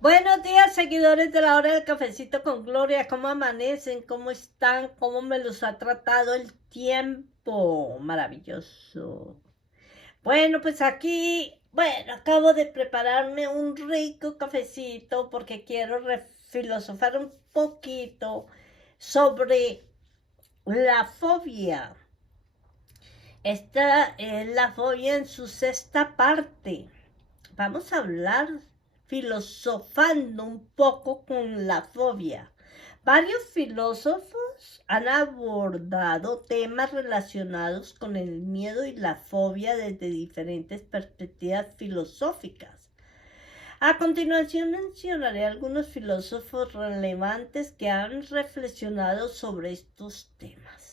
Buenos días, seguidores de la hora del cafecito con Gloria. ¿Cómo amanecen? ¿Cómo están? ¿Cómo me los ha tratado el tiempo? Maravilloso. Bueno, pues aquí, acabo de prepararme un rico cafecito porque quiero filosofar un poquito sobre la fobia. Esta es la fobia en su sexta parte. Vamos a hablar filosofando un poco con la fobia. Varios filósofos han abordado temas relacionados con el miedo y la fobia desde diferentes perspectivas filosóficas. A continuación mencionaré algunos filósofos relevantes que han reflexionado sobre estos temas.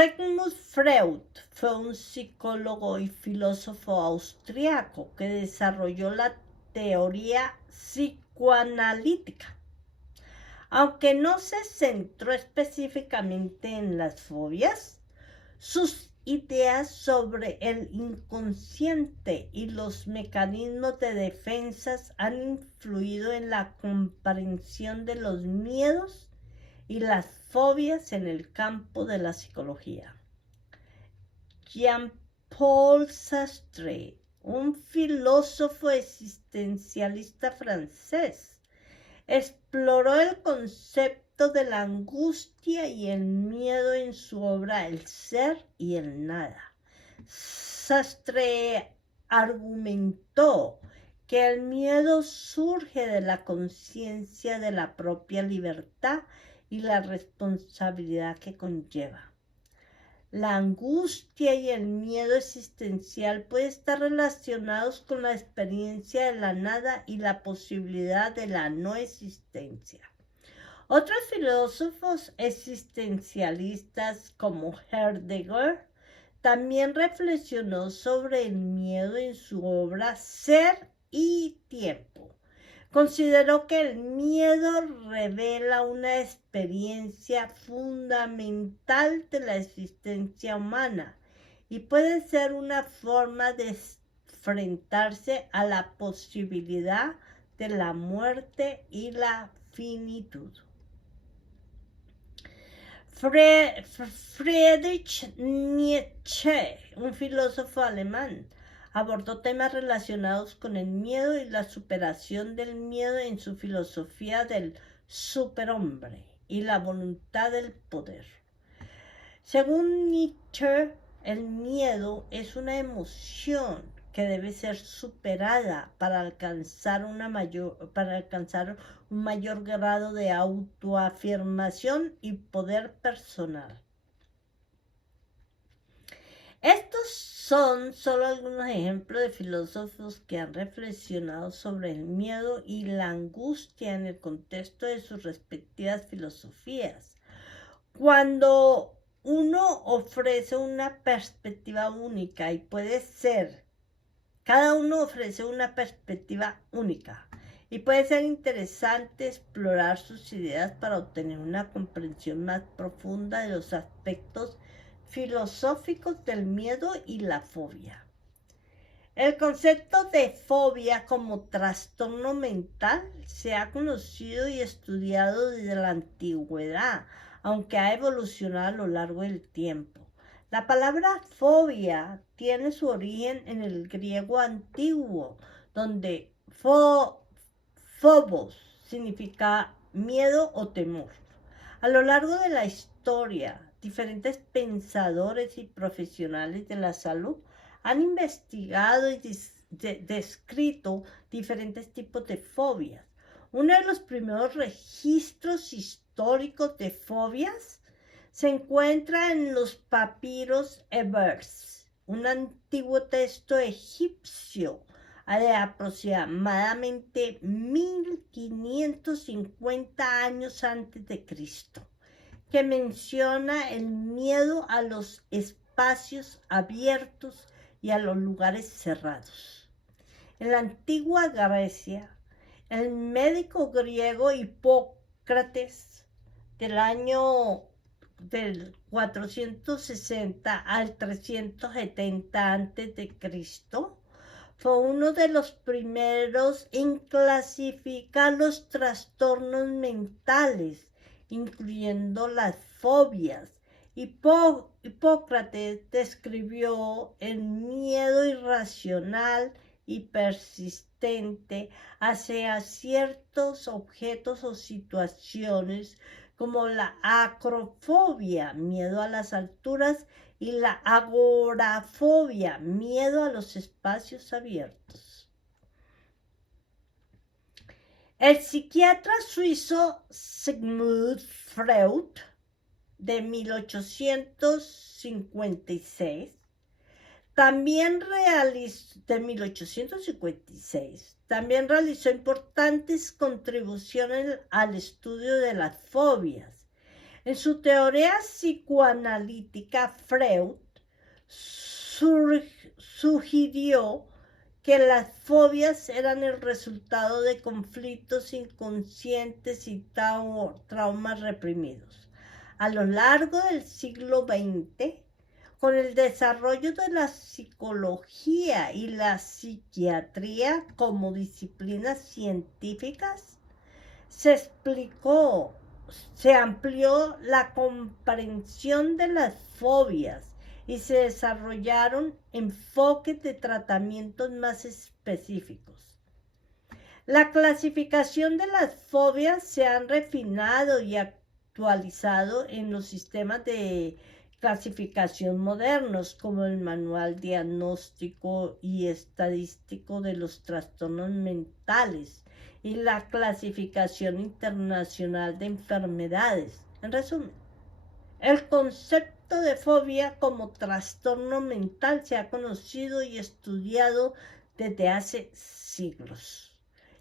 Sigmund Freud fue un psicólogo y filósofo austriaco que desarrolló la teoría psicoanalítica. Aunque no se centró específicamente en las fobias, sus ideas sobre el inconsciente y los mecanismos de defensa han influido en la comprensión de los miedos y las fobias en el campo de la psicología. Jean-Paul Sartre, un filósofo existencialista francés, exploró el concepto de la angustia y el miedo en su obra El ser y el nada. Sartre argumentó que el miedo surge de la conciencia de la propia libertad y la responsabilidad que conlleva. La angustia y el miedo existencial pueden estar relacionados con la experiencia de la nada y la posibilidad de la no existencia. Otros filósofos existencialistas como Heidegger también reflexionó sobre el miedo en su obra Ser y Tiempo. Consideró que el miedo revela una experiencia fundamental de la existencia humana y puede ser una forma de enfrentarse a la posibilidad de la muerte y la finitud. Friedrich Nietzsche, un filósofo alemán, abordó temas relacionados con el miedo y la superación del miedo en su filosofía del superhombre y la voluntad del poder. Según Nietzsche, el miedo es una emoción que debe ser superada para alcanzar un mayor grado de autoafirmación y poder personal. Estos son solo algunos ejemplos de filósofos que han reflexionado sobre el miedo y la angustia en el contexto de sus respectivas filosofías. Cuando uno ofrece una perspectiva única y puede ser, cada uno ofrece una perspectiva única y puede ser interesante explorar sus ideas para obtener una comprensión más profunda de los aspectos filosóficos del miedo y la fobia. El concepto de fobia como trastorno mental se ha conocido y estudiado desde la antigüedad, aunque ha evolucionado a lo largo del tiempo. La palabra fobia tiene su origen en el griego antiguo, donde phobos significa miedo o temor. A lo largo de la historia, diferentes pensadores y profesionales de la salud han investigado y descrito diferentes tipos de fobias. Uno de los primeros registros históricos de fobias se encuentra en los papiros Ebers, un antiguo texto egipcio de aproximadamente 1550 años antes de Cristo, que menciona el miedo a los espacios abiertos y a los lugares cerrados. En la antigua Grecia, el médico griego Hipócrates del año del 460 al 370 a.C., fue uno de los primeros en clasificar los trastornos mentales, incluyendo las fobias. Hipócrates describió el miedo irracional y persistente hacia ciertos objetos o situaciones, como la acrofobia, miedo a las alturas, y la agorafobia, miedo a los espacios abiertos. El psiquiatra suizo Sigmund Freud, de 1856, también realizó importantes contribuciones al estudio de las fobias. En su teoría psicoanalítica, Freud sugirió que las fobias eran el resultado de conflictos inconscientes y traumas reprimidos. A lo largo del siglo XX, con el desarrollo de la psicología y la psiquiatría como disciplinas científicas, se amplió la comprensión de las fobias y se desarrollaron enfoques de tratamientos más específicos. La clasificación de las fobias se han refinado y actualizado en los sistemas de clasificación modernos, como el Manual Diagnóstico y Estadístico de los Trastornos Mentales y la Clasificación Internacional de Enfermedades. En resumen, el concepto de fobia como trastorno mental se ha conocido y estudiado desde hace siglos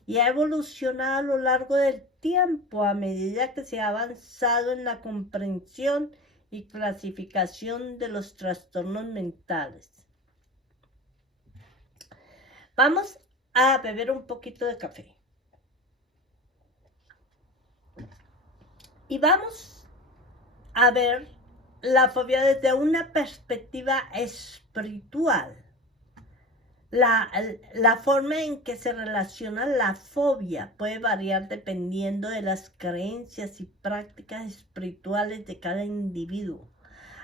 y ha evolucionado a lo largo del tiempo a medida que se ha avanzado en la comprensión y clasificación de los trastornos mentales. Vamos a beber un poquito de café. Y vamos a ver la fobia desde una perspectiva espiritual. La forma en que se relaciona la fobia puede variar dependiendo de las creencias y prácticas espirituales de cada individuo.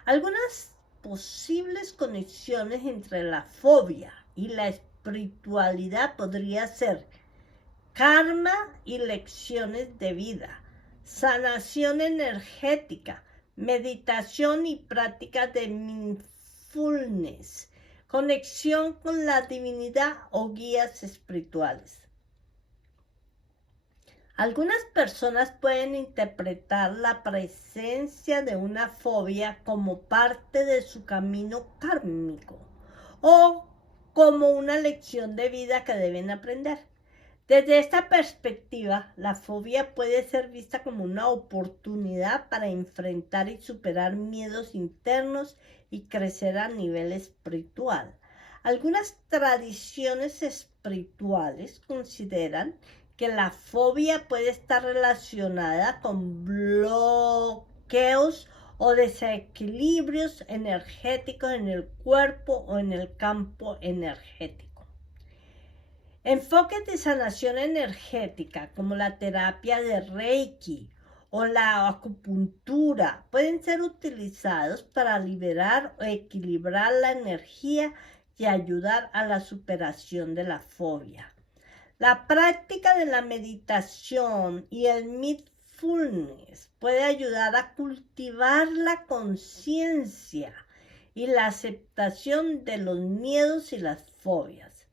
Algunas posibles conexiones entre la fobia y la espiritualidad podría ser karma y lecciones de vida, sanación energética, meditación y prácticas de mindfulness, conexión con la divinidad o guías espirituales. Algunas personas pueden interpretar la presencia de una fobia como parte de su camino kármico o como una lección de vida que deben aprender. Desde esta perspectiva, la fobia puede ser vista como una oportunidad para enfrentar y superar miedos internos y crecer a nivel espiritual. Algunas tradiciones espirituales consideran que la fobia puede estar relacionada con bloqueos o desequilibrios energéticos en el cuerpo o en el campo energético. Enfoques de sanación energética como la terapia de Reiki o la acupuntura pueden ser utilizados para liberar o equilibrar la energía y ayudar a la superación de la fobia. La práctica de la meditación y el mindfulness puede ayudar a cultivar la conciencia y la aceptación de los miedos y las fobias.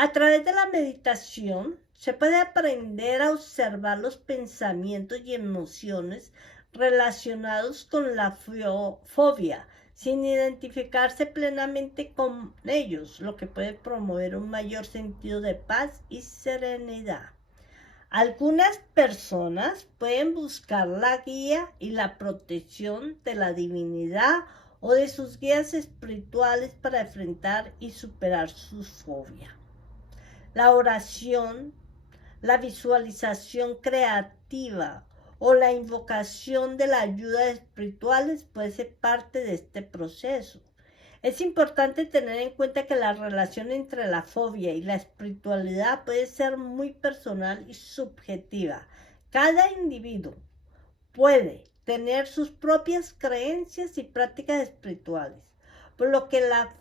A través de la meditación se puede aprender a observar los pensamientos y emociones relacionados con la fobia, sin identificarse plenamente con ellos, lo que puede promover un mayor sentido de paz y serenidad. Algunas personas pueden buscar la guía y la protección de la divinidad o de sus guías espirituales para enfrentar y superar sus fobias. La oración, la visualización creativa o la invocación de la ayuda espiritual puede ser parte de este proceso. Es importante tener en cuenta que la relación entre la fobia y la espiritualidad puede ser muy personal y subjetiva. Cada individuo puede tener sus propias creencias y prácticas espirituales, por lo que la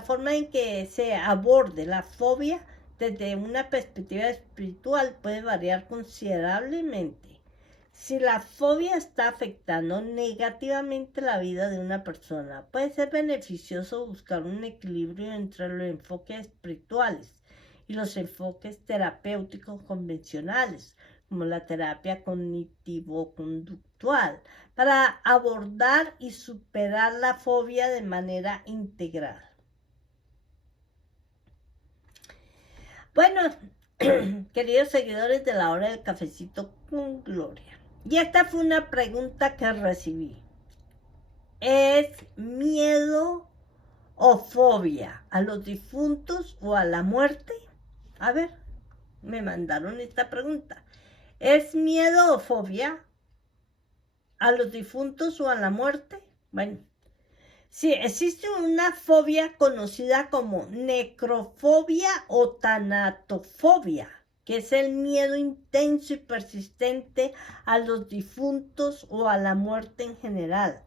forma en que se aborde la fobia desde una perspectiva espiritual puede variar considerablemente. Si la fobia está afectando negativamente la vida de una persona, puede ser beneficioso buscar un equilibrio entre los enfoques espirituales y los enfoques terapéuticos convencionales, como la terapia cognitivo-conductual, para abordar y superar la fobia de manera integral. Bueno, queridos seguidores de la hora del cafecito con Gloria, y esta fue una pregunta que recibí. ¿Es miedo o fobia a los difuntos o a la muerte? A ver, me mandaron esta pregunta. ¿Es miedo o fobia a los difuntos o a la muerte? Bueno, sí, existe una fobia conocida como necrofobia o tanatofobia, que es el miedo intenso y persistente a los difuntos o a la muerte en general.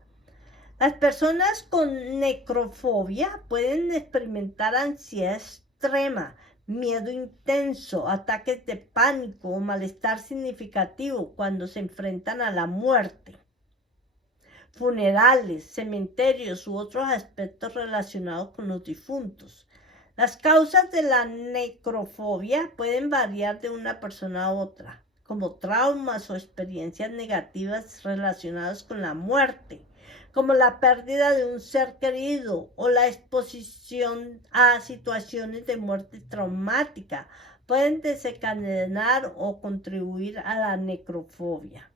Las personas con necrofobia pueden experimentar ansiedad extrema, miedo intenso, ataques de pánico o malestar significativo cuando se enfrentan a la muerte. Funerales, cementerios u otros aspectos relacionados con los difuntos. Las causas de la necrofobia pueden variar de una persona a otra, como traumas o experiencias negativas relacionadas con la muerte, como la pérdida de un ser querido o la exposición a situaciones de muerte traumática, pueden desencadenar o contribuir a la necrofobia.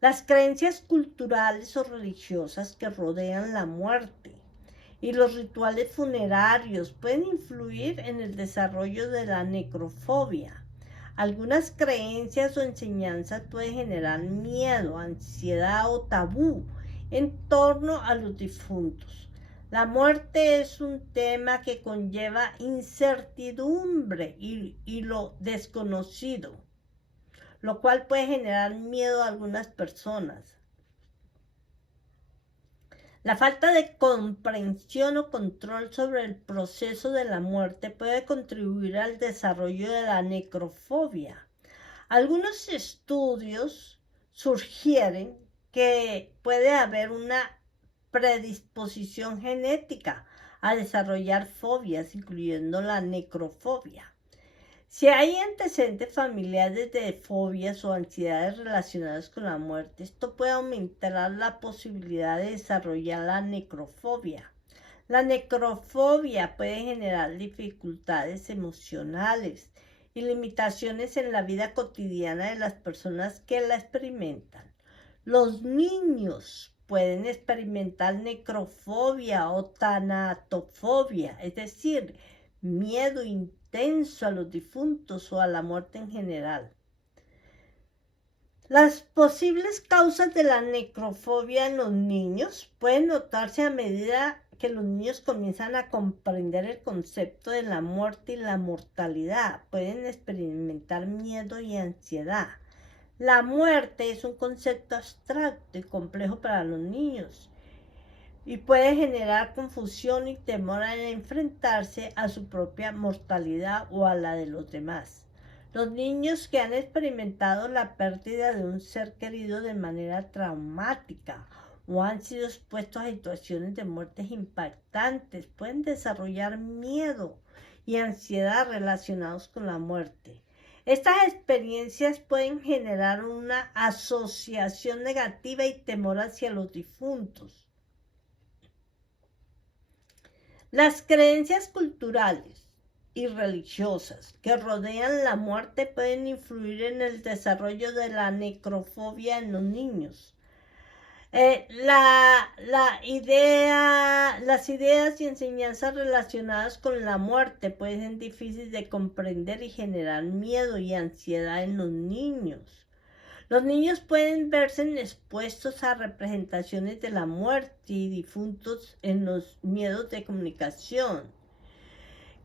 Las creencias culturales o religiosas que rodean la muerte y los rituales funerarios pueden influir en el desarrollo de la necrofobia. Algunas creencias o enseñanzas pueden generar miedo, ansiedad o tabú en torno a los difuntos. La muerte es un tema que conlleva incertidumbre y lo desconocido, lo cual puede generar miedo a algunas personas. La falta de comprensión o control sobre el proceso de la muerte puede contribuir al desarrollo de la necrofobia. Algunos estudios sugieren que puede haber una predisposición genética a desarrollar fobias, incluyendo la necrofobia. Si hay antecedentes familiares de fobias o ansiedades relacionadas con la muerte, esto puede aumentar la posibilidad de desarrollar la necrofobia. La necrofobia puede generar dificultades emocionales y limitaciones en la vida cotidiana de las personas que la experimentan. Los niños pueden experimentar necrofobia o tanatofobia, es decir, miedo intenso a los difuntos o a la muerte en general. Las posibles causas de la necrofobia en los niños pueden notarse a medida que los niños comienzan a comprender el concepto de la muerte y la mortalidad. Pueden experimentar miedo y ansiedad. La muerte es un concepto abstracto y complejo para los niños y puede generar confusión y temor al enfrentarse a su propia mortalidad o a la de los demás. Los niños que han experimentado la pérdida de un ser querido de manera traumática o han sido expuestos a situaciones de muertes impactantes pueden desarrollar miedo y ansiedad relacionados con la muerte. Estas experiencias pueden generar una asociación negativa y temor hacia los difuntos. Las creencias culturales y religiosas que rodean la muerte pueden influir en el desarrollo de la necrofobia en los niños. Las ideas y enseñanzas relacionadas con la muerte pueden ser difíciles de comprender y generar miedo y ansiedad en los niños. Los niños pueden verse expuestos a representaciones de la muerte y difuntos en los medios de comunicación,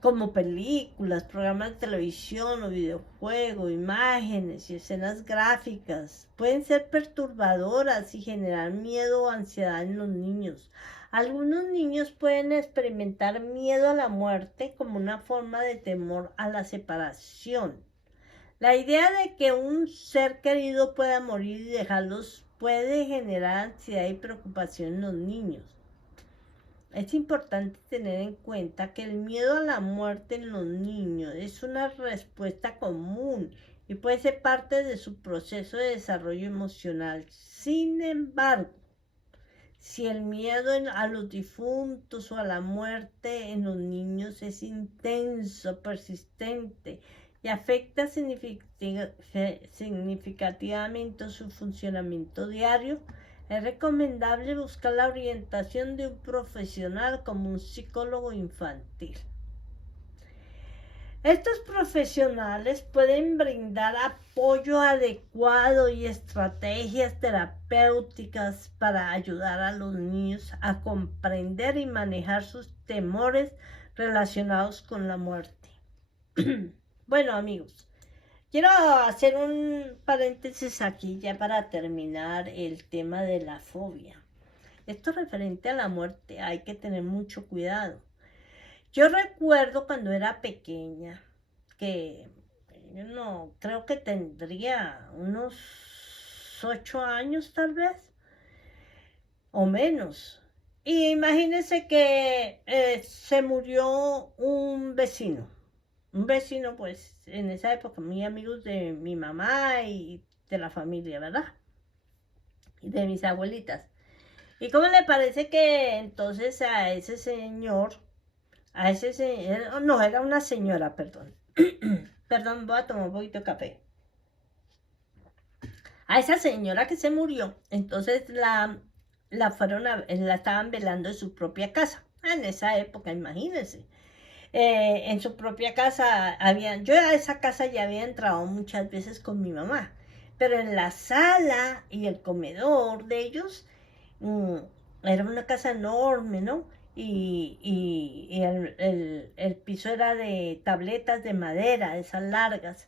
como películas, programas de televisión o videojuegos, imágenes y escenas gráficas. Pueden ser perturbadoras y generar miedo o ansiedad en los niños. Algunos niños pueden experimentar miedo a la muerte como una forma de temor a la separación. La idea de que un ser querido pueda morir y dejarlos puede generar ansiedad y preocupación en los niños. Es importante tener en cuenta que el miedo a la muerte en los niños es una respuesta común y puede ser parte de su proceso de desarrollo emocional. Sin embargo, si el miedo a los difuntos o a la muerte en los niños es intenso, persistente y afecta significativamente su funcionamiento diario, es recomendable buscar la orientación de un profesional como un psicólogo infantil. Estos profesionales pueden brindar apoyo adecuado y estrategias terapéuticas para ayudar a los niños a comprender y manejar sus temores relacionados con la muerte. Bueno, amigos, quiero hacer un paréntesis aquí ya para terminar el tema de la fobia. Esto referente a la muerte hay que tener mucho cuidado. Yo recuerdo cuando era pequeña que yo no creo que tendría unos 8 años tal vez o menos. Y imagínense que se murió un vecino. Un vecino, pues, en esa época, muy amigos de mi mamá y de la familia, ¿verdad? Y de mis abuelitas. ¿Y cómo le parece que entonces a ese señor, no, era una señora, perdón. Perdón, voy a tomar un poquito de café. A esa señora que se murió, entonces la estaban velando en su propia casa. En esa época, imagínense. En su propia casa yo a esa casa ya había entrado muchas veces con mi mamá, pero en la sala y el comedor de ellos era una casa enorme, ¿no? Y el piso era de tabletas de madera, esas largas.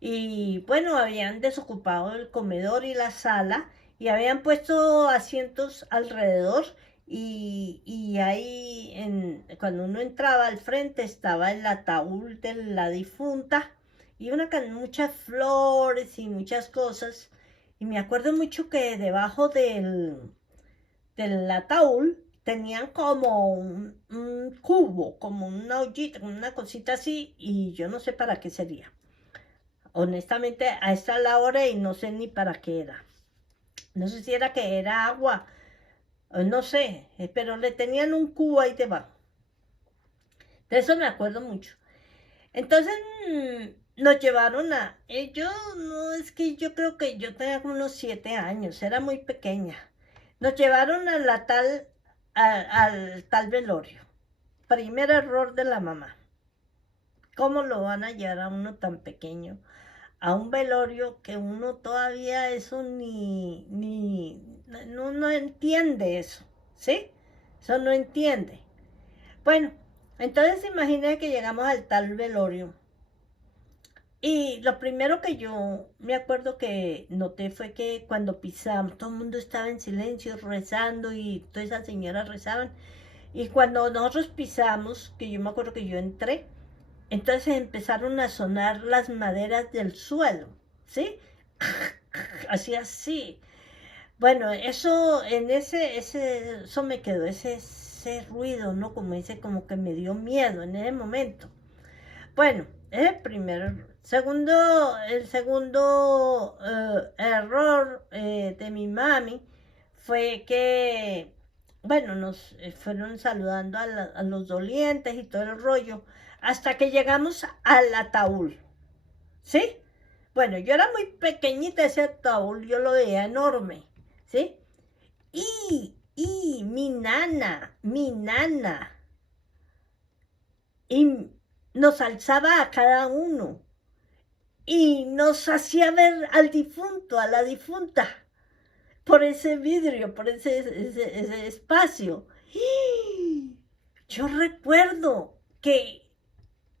Y bueno, habían desocupado el comedor y la sala y habían puesto asientos alrededor y ahí cuando uno entraba al frente estaba el ataúd de la difunta y muchas flores y muchas cosas. Y me acuerdo mucho que debajo del ataúd tenían como un cubo, como una ollita, como una cosita así, y yo no sé para qué sería. Honestamente, a esta la hora y no sé ni para qué era. No sé si era que era agua, no sé, pero le tenían un cubo ahí debajo. De eso me acuerdo mucho. Entonces nos llevaron yo no, es que yo creo que yo tenía como unos 7 años, era muy pequeña. Nos llevaron al tal velorio. Primer error de la mamá. ¿Cómo lo van a llevar a uno tan pequeño a un velorio que uno todavía eso no entiende eso? ¿Sí? Eso no entiende. Bueno, entonces imagina que llegamos al tal velorio. Y lo primero que yo me acuerdo que noté fue que cuando pisamos, todo el mundo estaba en silencio rezando y todas esas señoras rezaban. Y cuando nosotros pisamos, que yo me acuerdo que yo entré, entonces empezaron a sonar las maderas del suelo, ¿sí? Así, así. Bueno, eso, eso me quedó, ese ruido, ¿no? Como dice, como que me dio miedo en ese momento. Bueno, es el primero. El segundo error de mi mami fue que, bueno, nos fueron saludando a los dolientes y todo el rollo, hasta que llegamos al ataúd, ¿sí? Bueno, yo era muy pequeñita ese ataúd, yo lo veía enorme, ¿sí? Y mi nana, y nos alzaba a cada uno. y nos hacía ver al difunto, a la difunta, por ese vidrio, por ese espacio. Yo recuerdo que,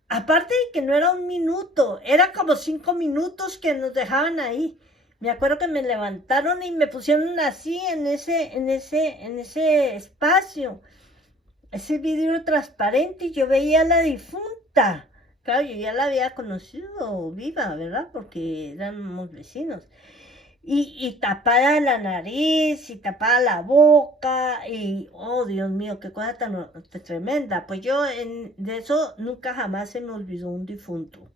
aparte de que no era un minuto, era como 5 minutos que nos dejaban ahí. Me acuerdo que me levantaron y me pusieron así en ese espacio, ese vidrio transparente, y yo veía a la difunta. Claro, yo ya la había conocido viva, ¿verdad? Porque éramos vecinos. Y tapada la nariz, y tapada la boca, y oh Dios mío, qué cosa tan tremenda. Pues yo de eso nunca jamás se me olvidó un difunto,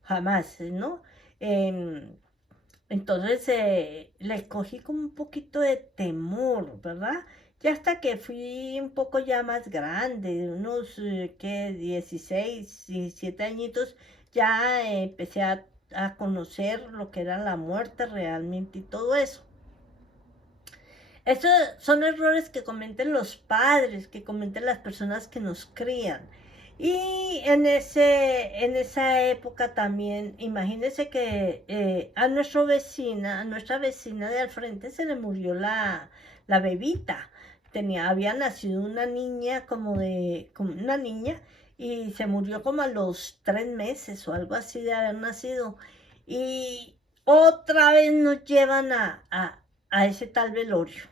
jamás, ¿no? Em, entonces le cogí como un poquito de temor, ¿verdad? Ya hasta que fui un poco ya más grande, unos, ¿qué? 16, 17 añitos, ya empecé a conocer lo que era la muerte realmente y todo eso. Estos son errores que cometen los padres, que cometen las personas que nos crían. Y en esa época también, imagínense que a nuestra vecina de al frente se le murió la bebita. Había nacido una niña como una niña, y se murió como a los 3 meses o algo así de haber nacido. Y otra vez nos llevan a ese tal velorio.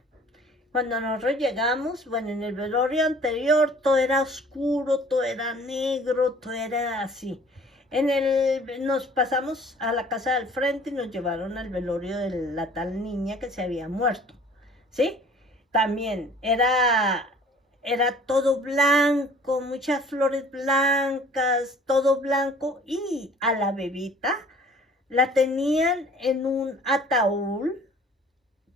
Cuando nosotros llegamos, bueno, en el velorio anterior todo era oscuro, todo era negro, todo era así. Nos pasamos a la casa del frente y nos llevaron al velorio de la tal niña que se había muerto, ¿sí? También era todo blanco, muchas flores blancas, todo blanco, y a la bebita la tenían en un ataúd,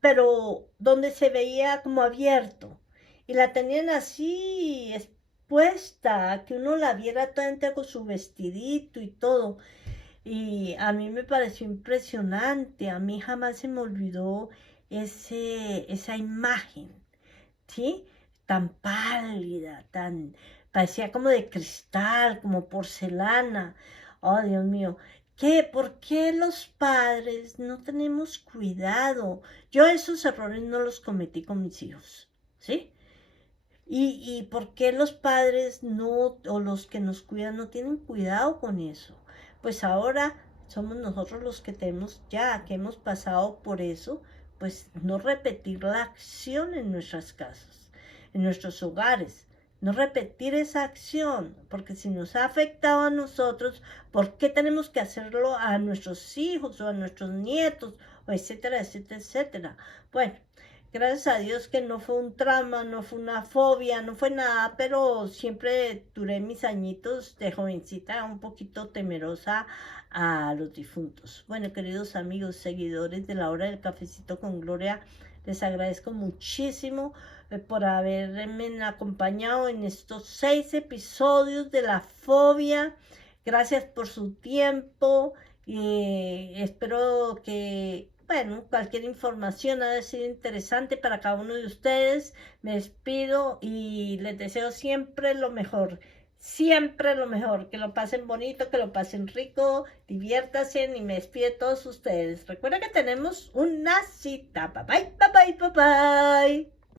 pero donde se veía como abierto, y la tenían así expuesta, que uno la viera toda entera con su vestidito y todo. Y a mí me pareció impresionante, a mí jamás se me olvidó esa imagen, ¿sí? Tan pálida, parecía como de cristal, como porcelana. Oh, Dios mío. ¿Por qué los padres no tenemos cuidado? Yo esos errores no los cometí con mis hijos, ¿sí? ¿Y por qué los padres no, o los que nos cuidan, no tienen cuidado con eso? Pues ahora somos nosotros los que tenemos, ya que hemos pasado por eso, pues no repetir la acción en nuestras casas, en nuestros hogares. No repetir esa acción, porque si nos ha afectado a nosotros, ¿por qué tenemos que hacerlo a nuestros hijos o a nuestros nietos, o etcétera, etcétera, etcétera? Bueno, gracias a Dios que no fue un trauma, no fue una fobia, no fue nada, pero siempre duré mis añitos de jovencita un poquito temerosa a los difuntos. Bueno, queridos amigos, seguidores de la hora del cafecito con Gloria, les agradezco muchísimo por haberme acompañado en estos 6 episodios de la fobia. Gracias por su tiempo, y espero que, bueno, cualquier información ha sido interesante para cada uno de ustedes. Me despido y les deseo siempre lo mejor, que lo pasen bonito, que lo pasen rico, diviértanse, y me despido de todos ustedes. Recuerda que tenemos una cita. Bye bye, bye bye, bye bye.